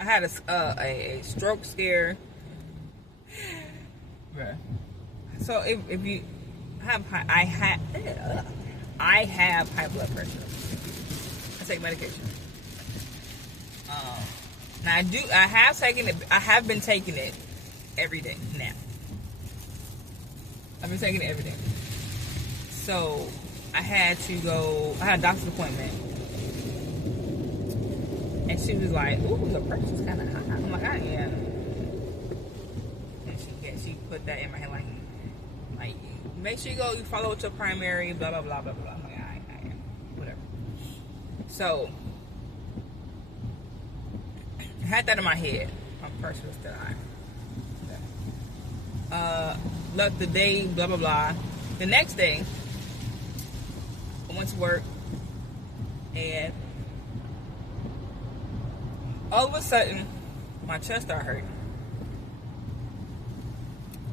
I had a stroke scare. Bruh. So if you have I have high blood pressure. I take medication. Now I have been taking it every day now. I've been taking it every day. So I had a doctor's appointment. And she was like, ooh, the pressure's kind of high. I'm like, I am. And she put that in my head, like, make sure you follow with your primary, blah, blah, blah, blah, blah. I'm like, I am. Whatever. So, I had that in my head. My pressure was still high. Look, the day, blah, blah, blah. The next day, I went to work, and all of a sudden, my chest started hurting.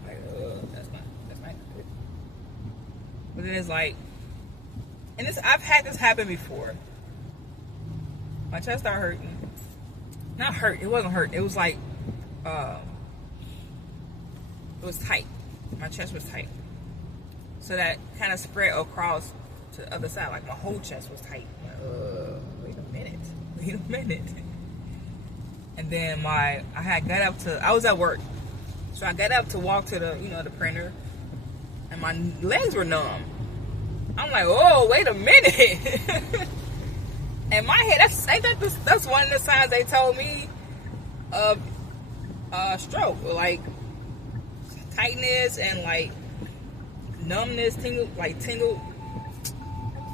Like, that's not good. But then it's like, and I've had this happen before. My chest started hurting. Not hurt. It wasn't hurt. It was like, it was tight. My chest was tight. So that kind of spread across to the other side. Like my whole chest was tight. Wait a minute. And then I was at work. So I got up to walk to the printer. And my legs were numb. I'm like, oh, wait a minute. In my head, that's one of the signs they told me of stroke. Like tightness and like numbness, tingle.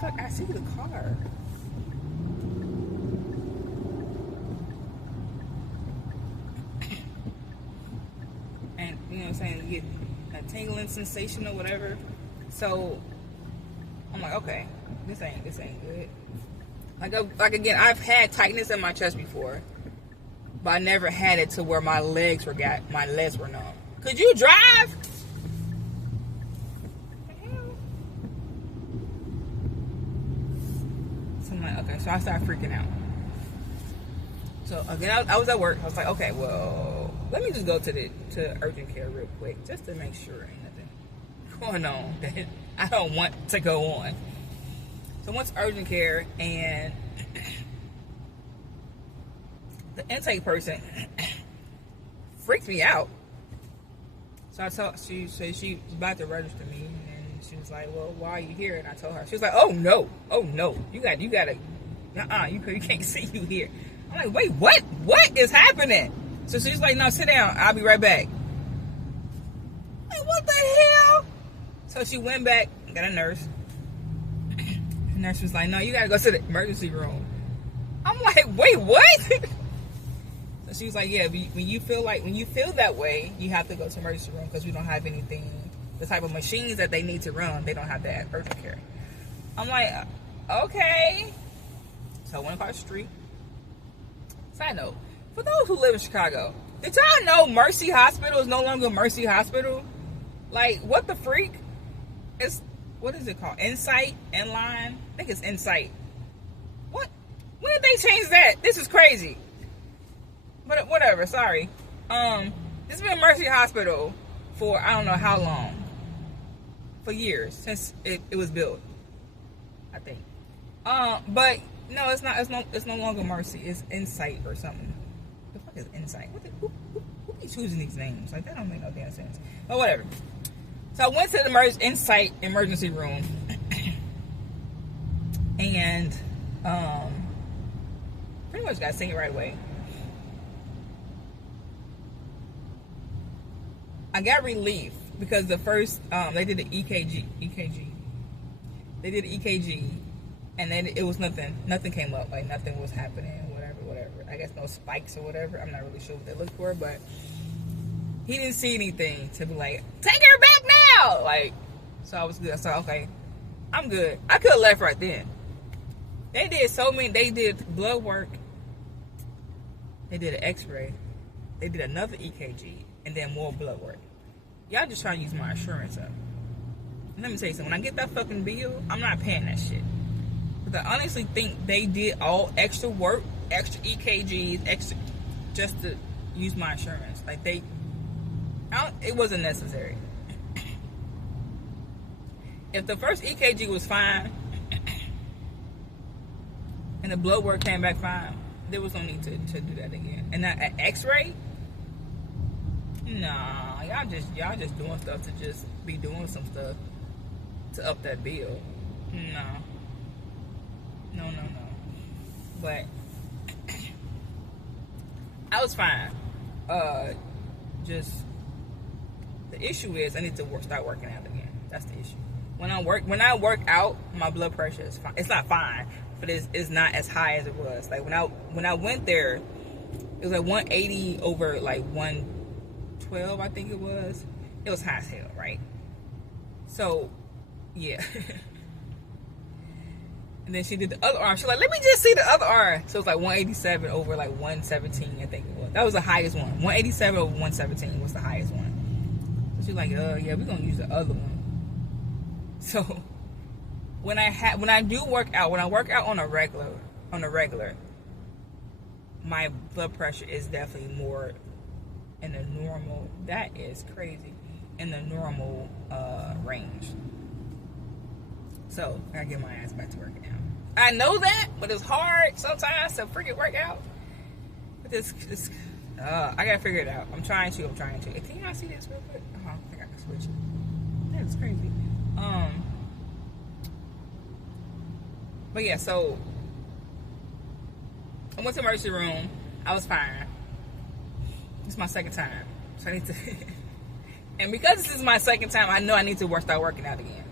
Fuck, I see the car. And you know what I'm saying, you get a tingling sensation or whatever. So I'm like, okay, this ain't good. Like again, I've had tightness in my chest before, but I never had it to where my legs were numb. Could you drive? So I'm like, okay, so I started freaking out. So again, I was at work. I was like, okay, well, let me just go to urgent care real quick, just to make sure ain't nothing going on that I don't want to go on. So I went to urgent care, and the intake person freaked me out. So she said she was about to register me, and she was like, well, why are you here? And I told her. She was like, oh no, you gotta, you can't see you here. I'm like, wait, what is happening? So she's like, no, sit down, I'll be right back. I'm like, what the hell? So she went back, got a nurse. The nurse was like, no, you gotta go to the emergency room. I'm like, wait, what? So she was like, yeah, when you feel that way, you have to go to emergency room, because we don't have anything, the type of machines that they need to run, they don't have that at urgent care. I'm like, okay. So I went across the street. Side note, for those who live in Chicago, did y'all know Mercy Hospital is no longer Mercy Hospital? Like, what the freak? What is it called? Insight? Inline? I think it's Insight. What? When did they change that? This is crazy. But whatever, sorry. It's been Mercy Hospital for I don't know how long. For years, since it was built, I think. But no, it's not. It's no longer Mercy. It's Insight or something. The fuck is Insight? Who be choosing these names? Like, that don't make no damn sense. But whatever. So I went to the Insight emergency room, and pretty much got seen it right away. I got relief because the first they did the EKG. They did the EKG, and then it was nothing. Nothing came up. Like, nothing was happening. Whatever. I guess no spikes or whatever. I'm not really sure what they looked for, but he didn't see anything to be like, take her back now. Like, so I was good. So okay, I'm good. I could have left right then. They did blood work. They did an X-ray. They did another EKG, and then more blood work. Y'all just trying to use my insurance up. Let me tell you something. When I get that fucking bill, I'm not paying that shit. Because I honestly think they did all extra work, extra EKGs, extra. just to use my insurance. Like it wasn't necessary. If the first EKG was fine and the blood work came back fine, there was no need to do that again. And that X-ray, nah, y'all just doing stuff to just be doing some stuff to up that bill. No. But I was fine. Just the issue is I need to start working out again. That's the issue. When I work out, my blood pressure is fine. It's not fine, but it's not as high as it was. Like when I went there, it was like 180 over like 112, I think it was. It was high as hell, right? So, yeah. And then she did the other arm. She's like, let me just see the other arm. So it was like 187 over like 117, I think it was. That was the highest one. 187 over 117 was the highest one. So she's like, yeah, we're gonna use the other one. So when I do work out, when I work out on a regular, my blood pressure is definitely more in the normal. That is crazy. In the normal range. So I gotta get my ass back to working out. I know that, but it's hard sometimes to freaking work out. But I gotta figure it out. I'm trying to. Can y'all see this real quick? Oh, I think I can switch it. That is crazy. But yeah, so I went to the emergency room. I was fine. It's my second time, so I need to. And because this is my second time, I know I need to start working out again.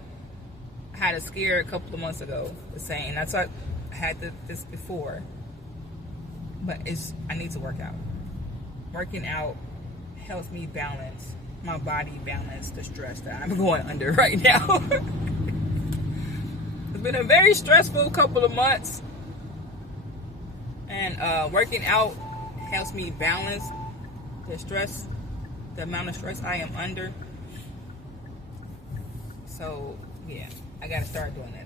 I had a scare a couple of months ago, saying I thought I had this before, but I need to work out. Working out helps me balance my body, balance the stress that I'm going under right now. It's been a very stressful couple of months, and working out helps me balance the stress, the amount of stress I am under. So yeah, I gotta start doing that.